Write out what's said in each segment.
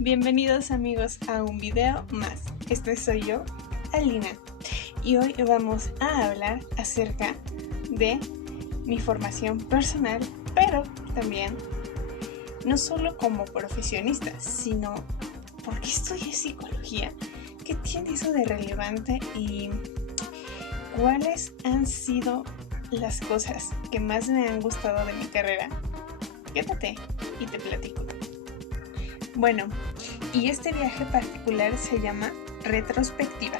Bienvenidos amigos a un video más. Soy yo, Alina, y hoy vamos a hablar acerca de mi formación personal, pero también no solo como profesionista, sino porque estudié psicología. ¿Qué tiene eso de relevante y cuáles han sido las cosas que más me han gustado de mi carrera? Quédate y te platico. Bueno, y este viaje particular se llama retrospectiva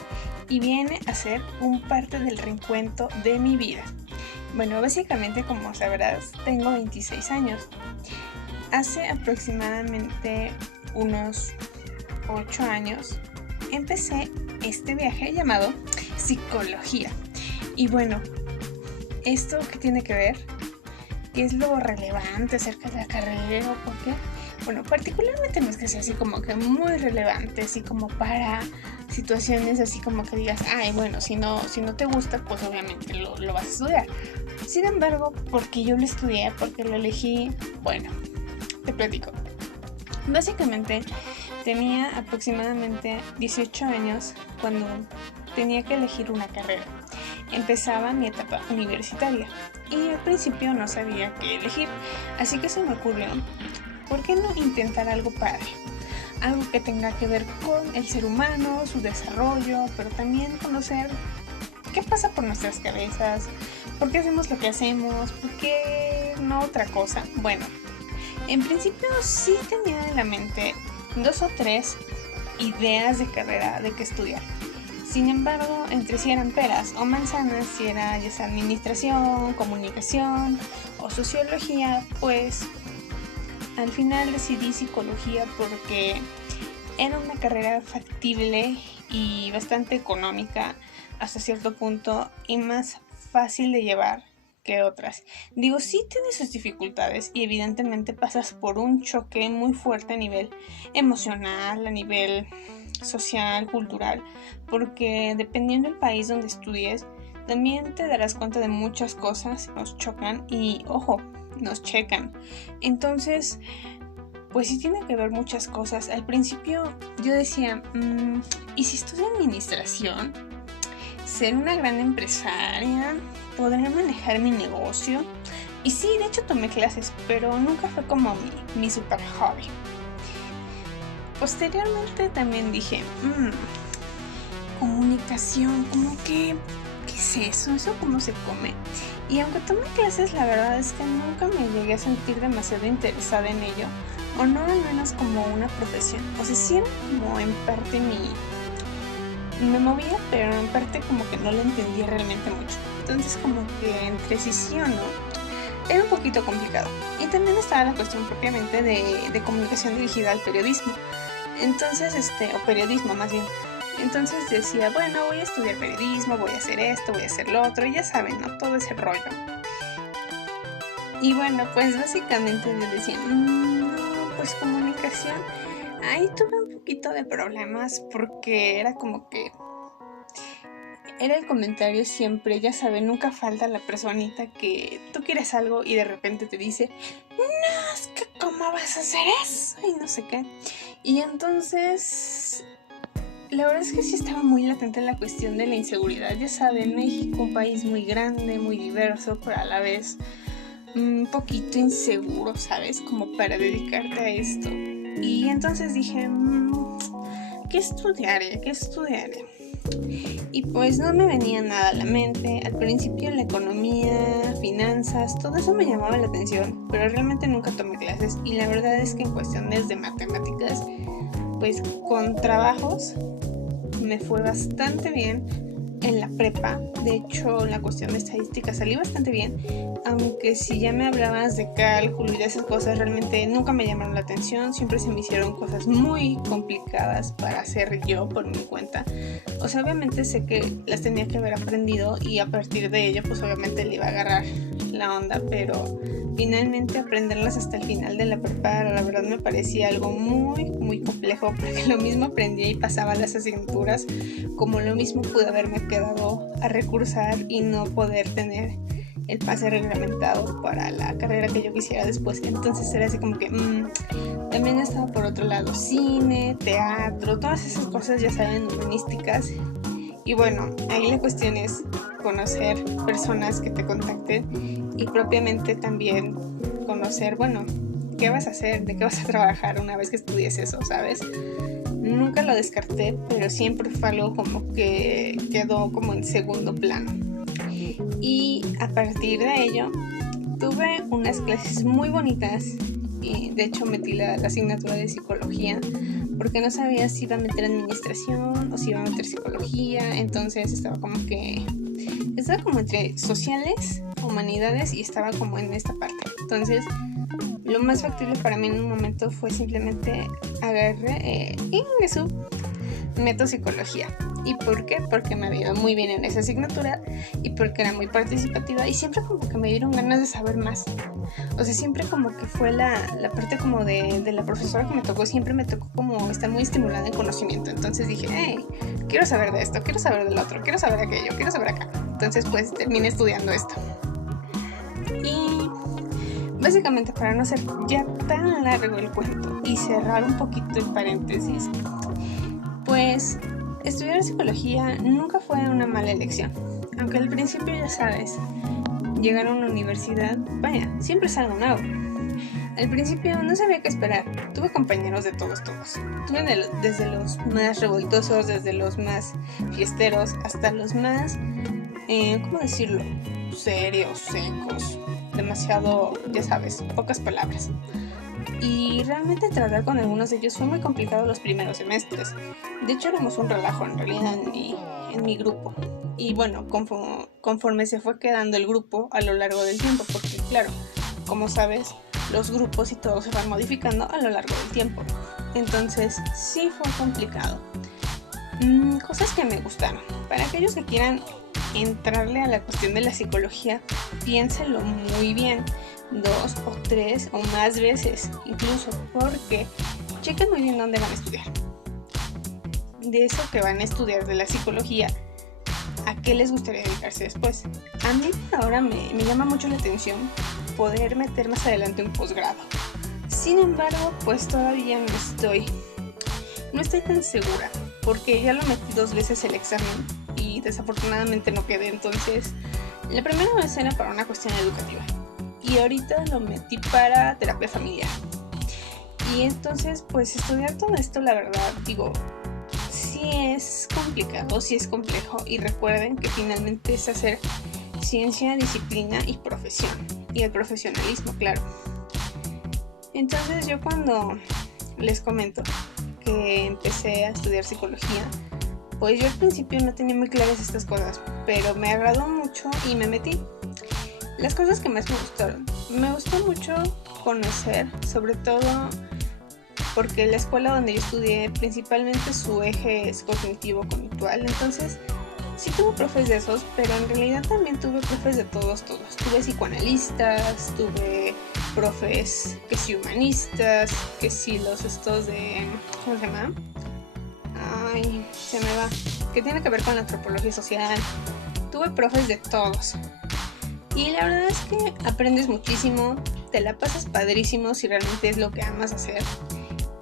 y viene a ser un parte del reencuentro de mi vida. Bueno, básicamente, como sabrás, tengo 26 años. Hace aproximadamente unos 8 años empecé este viaje llamado psicología. Y bueno, ¿esto qué tiene que ver? ¿Qué es lo relevante acerca de la carrera? ¿Por qué? Bueno, particularmente no es que sea así como que muy relevante, así como para situaciones así como que digas, ay, bueno, si no te gusta, pues obviamente lo vas a estudiar. Sin embargo, porque yo lo estudié, porque lo elegí, bueno, te platico. Básicamente, tenía aproximadamente 18 años cuando tenía que elegir una carrera. Empezaba mi etapa universitaria y al principio no sabía qué elegir, así que se me ocurrió, ¿por qué no intentar algo padre? Algo que tenga que ver con el ser humano, su desarrollo, pero también conocer qué pasa por nuestras cabezas, por qué hacemos lo que hacemos, por qué no otra cosa. Bueno, en principio sí tenía en la mente 2 o 3 ideas de carrera de qué estudiar. Sin embargo, entre si eran peras o manzanas, si era ya sea administración, comunicación o sociología, pues al final decidí psicología porque era una carrera factible y bastante económica hasta cierto punto y más fácil de llevar que otras. Digo, sí tiene sus dificultades y evidentemente pasas por un choque muy fuerte a nivel emocional, a nivel social, cultural, porque dependiendo del país donde estudies, también te darás cuenta de muchas cosas, nos chocan y, ojo, nos checan. Entonces, pues sí tiene que ver muchas cosas. Al principio yo decía, ¿y si estudio administración? ¿Ser una gran empresaria? ¿Podré manejar mi negocio? Y sí, de hecho tomé clases, pero nunca fue como mi super hobby. Posteriormente también dije, comunicación, ¿cómo que qué es eso? ¿Eso cómo se come? Y aunque tomé clases, la verdad es que nunca me llegué a sentir demasiado interesada en ello, o no al menos como una profesión. O sea, sí era como en parte me movía, pero en parte como que no lo entendía realmente mucho. Entonces como que entre sí o no, era un poquito complicado. Y también estaba la cuestión propiamente de comunicación dirigida al periodismo. Entonces, o periodismo más bien. Entonces decía, bueno, voy a estudiar periodismo, voy a hacer esto, voy a hacer lo otro, ya saben, ¿no? Todo ese rollo. Y bueno, pues básicamente yo decía, no, pues comunicación. Ahí tuve un poquito de problemas porque era como que era el comentario siempre, ya saben, nunca falta la personita que tú quieres algo y de repente te dice, no, es que ¿cómo vas a hacer eso? Y no sé qué. Y entonces, la verdad es que sí estaba muy latente la cuestión de la inseguridad. Ya saben, México, un país muy grande, muy diverso, pero a la vez un poquito inseguro, ¿sabes? Como para dedicarte a esto. Y entonces dije, ¿qué estudiaré? ¿Qué estudiaré? Y pues no me venía nada a la mente. Al principio la economía, finanzas, todo eso me llamaba la atención, pero realmente nunca tomé clases y la verdad es que en cuestiones de matemáticas, pues con trabajos me fue bastante bien en la prepa. De hecho, la cuestión de estadística salí bastante bien, aunque si ya me hablabas de cálculo y de esas cosas, realmente nunca me llamaron la atención. Siempre se me hicieron cosas muy complicadas para hacer yo por mi cuenta. O sea, obviamente sé que las tenía que haber aprendido y a partir de ello, pues obviamente le iba a agarrar la onda, pero finalmente aprenderlas hasta el final de la prepa, la verdad me parecía algo muy, muy complejo, porque lo mismo aprendía y pasaba las asignaturas, como lo mismo pude haberme quedado a recursar y no poder tener el pase reglamentado para la carrera que yo quisiera después. Entonces era así como que también estaba por otro lado cine, teatro, todas esas cosas, ya saben, humanísticas. Y bueno, ahí la cuestión es conocer personas que te contacten y propiamente también conocer, bueno, qué vas a hacer, de qué vas a trabajar una vez que estudies eso, ¿sabes? Nunca lo descarté, pero siempre fue algo como que quedó como en segundo plano. Y a partir de ello, tuve unas clases muy bonitas y de hecho metí la asignatura de psicología porque no sabía si iba a meter administración o si iba a meter psicología, entonces estaba como entre sociales, humanidades y estaba como en esta parte. Entonces lo más factible para mí en un momento fue simplemente agarré ingreso, meto psicología. ¿Y por qué? Porque me había ido muy bien en esa asignatura y porque era muy participativa y siempre como que me dieron ganas de saber más. O sea, siempre como que fue la parte como de la profesora que me tocó, siempre me tocó como estar muy estimulada en conocimiento. Entonces dije, hey, quiero saber de esto, quiero saber del otro, quiero saber aquello, quiero saber acá. Entonces pues terminé estudiando esto. Y básicamente, para no hacer ya tan largo el cuento y cerrar un poquito el paréntesis, pues estudiar psicología nunca fue una mala elección. Aunque al principio, ya sabes, llegar a una universidad, vaya, siempre es algo nuevo. Al principio no sabía qué esperar. Tuve compañeros de todos. Tuve desde los más revoltosos, desde los más fiesteros, hasta los más, ¿cómo decirlo? Serios, secos, demasiado, ya sabes, pocas palabras. Y realmente tratar con algunos de ellos fue muy complicado los primeros semestres. De hecho éramos un relajo en realidad en mi grupo. Y bueno, conforme se fue quedando el grupo a lo largo del tiempo, porque claro, como sabes, los grupos y todo se van modificando a lo largo del tiempo. Entonces sí fue complicado. Cosas que me gustaron. Para aquellos que quieran entrarle a la cuestión de la psicología, piénsenlo muy bien, 2 o 3 o más veces incluso, porque chequen muy bien dónde van a estudiar. De eso que van a estudiar de la psicología, ¿a qué les gustaría dedicarse después? A mí por ahora me llama mucho la atención poder meter más adelante un posgrado. Sin embargo, pues todavía no estoy tan segura, porque ya lo metí 2 veces el examen y desafortunadamente no quedé. Entonces la primera vez era para una cuestión educativa y ahorita lo metí para terapia familiar. Y entonces pues estudiar todo esto, la verdad, digo, sí es complicado, sí es complejo, y recuerden que finalmente es hacer ciencia, disciplina y profesión, y el profesionalismo, claro. Entonces yo cuando les comento que empecé a estudiar psicología, pues yo al principio no tenía muy claras estas cosas, pero me agradó mucho y me metí. Las cosas que más me gustaron, me gustó mucho conocer, sobre todo porque la escuela donde yo estudié principalmente su eje es cognitivo-conductual, entonces sí tuve profes de esos, pero en realidad también tuve profes de todos. Tuve psicoanalistas, tuve profes que sí humanistas, que sí los estos de, ¿cómo se llama? Ay, se me va, que tiene que ver con la antropología social. Tuve profes de todos. Y la verdad es que aprendes muchísimo, te la pasas padrísimo si realmente es lo que amas hacer.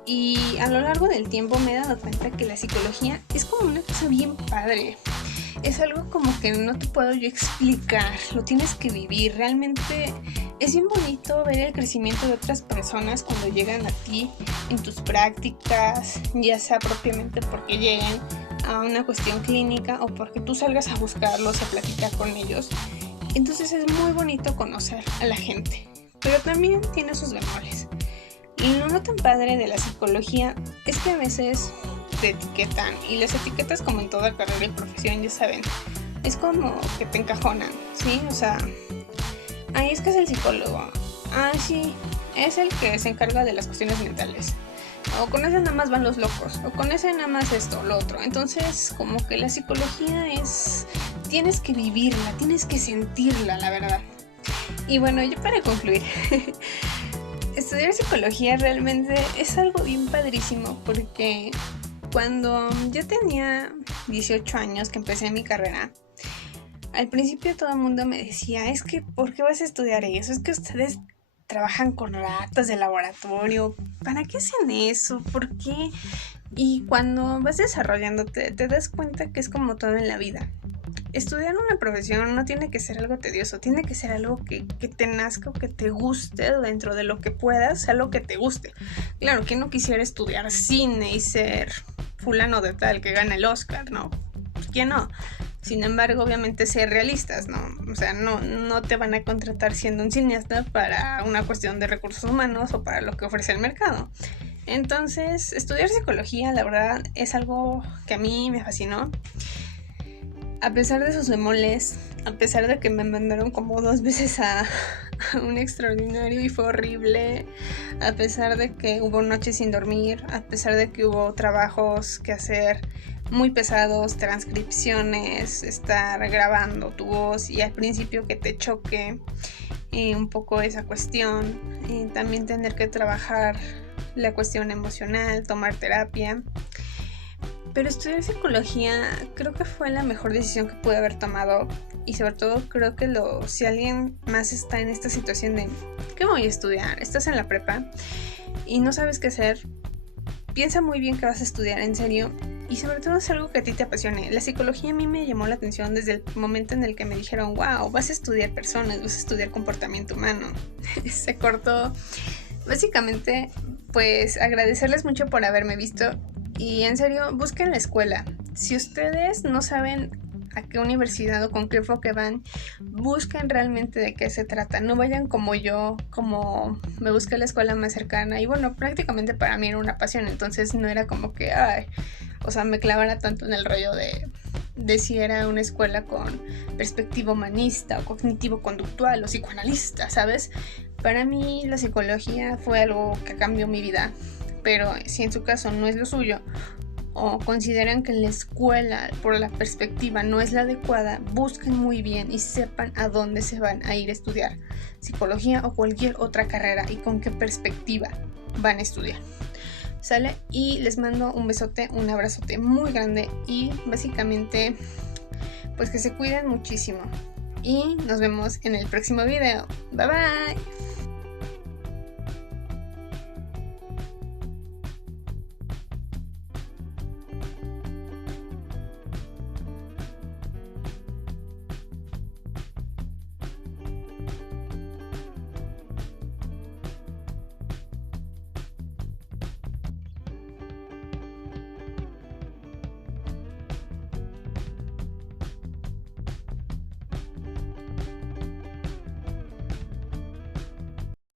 Y a lo largo del tiempo me he dado cuenta que la psicología es como una cosa bien padre. Es algo como que no te puedo yo explicar, lo tienes que vivir. Realmente es bien bonito ver el crecimiento de otras personas cuando llegan a ti en tus prácticas, ya sea propiamente porque lleguen a una cuestión clínica o porque tú salgas a buscarlos, a platicar con ellos. Entonces es muy bonito conocer a la gente, pero también tiene sus bemoles. Y lo no tan padre de la psicología es que a veces te etiquetan, y las etiquetas, como en toda carrera y profesión, ya saben, es como que te encajonan, ¿sí? O sea, ahí es que es el psicólogo, sí, es el que se encarga de las cuestiones mentales, o con ese nada más van los locos, o con ese nada más esto, lo otro. Entonces como que la psicología tienes que vivirla, tienes que sentirla, la verdad. Y bueno, yo para concluir estudiar psicología realmente es algo bien padrísimo, porque cuando yo tenía 18 años que empecé mi carrera, al principio todo el mundo me decía, es que ¿por qué vas a estudiar eso? Es que ustedes trabajan con ratas de laboratorio, ¿para qué hacen eso? ¿Por qué? Y cuando vas desarrollándote, te das cuenta que es como todo en la vida. Estudiar una profesión no tiene que ser algo tedioso, tiene que ser algo que te nazca o que te guste dentro de lo que puedas, algo que te guste. Claro, ¿quién no quisiera estudiar cine y ser fulano de tal que gana el Oscar, no? ¿Quién no? Sin embargo, obviamente ser realistas, ¿no? O sea, no te van a contratar siendo un cineasta para una cuestión de recursos humanos o para lo que ofrece el mercado. Entonces, estudiar psicología, la verdad, es algo que a mí me fascinó. A pesar de sus bemoles, a pesar de que me mandaron como 2 veces a un extraordinario y fue horrible, a pesar de que hubo noches sin dormir, a pesar de que hubo trabajos que hacer muy pesados, transcripciones, estar grabando tu voz y al principio que te choque un poco esa cuestión, y también tener que trabajar la cuestión emocional, tomar terapia. Pero estudiar psicología creo que fue la mejor decisión que pude haber tomado y sobre todo creo que si alguien más está en esta situación de ¿qué voy a estudiar? Estás en la prepa y no sabes qué hacer, piensa muy bien qué vas a estudiar en serio y sobre todo es algo que a ti te apasione. La psicología a mí me llamó la atención desde el momento en el que me dijeron wow, vas a estudiar personas, vas a estudiar comportamiento humano. Se cortó. Básicamente, pues agradecerles mucho por haberme visto. Y en serio, busquen la escuela. Si ustedes no saben a qué universidad o con qué enfoque van, busquen realmente de qué se trata. No vayan como yo, como me busqué la escuela más cercana. Y bueno, prácticamente para mí era una pasión. Entonces no era como que, me clavara tanto en el rollo de si era una escuela con perspectiva humanista o cognitivo-conductual o psicoanalista, ¿sabes? Para mí la psicología fue algo que cambió mi vida. Pero si en su caso no es lo suyo o consideran que la escuela por la perspectiva no es la adecuada, busquen muy bien y sepan a dónde se van a ir a estudiar psicología o cualquier otra carrera y con qué perspectiva van a estudiar. ¿Sale? Y les mando un besote, un abrazote muy grande y básicamente pues que se cuiden muchísimo y nos vemos en el próximo video. Bye bye.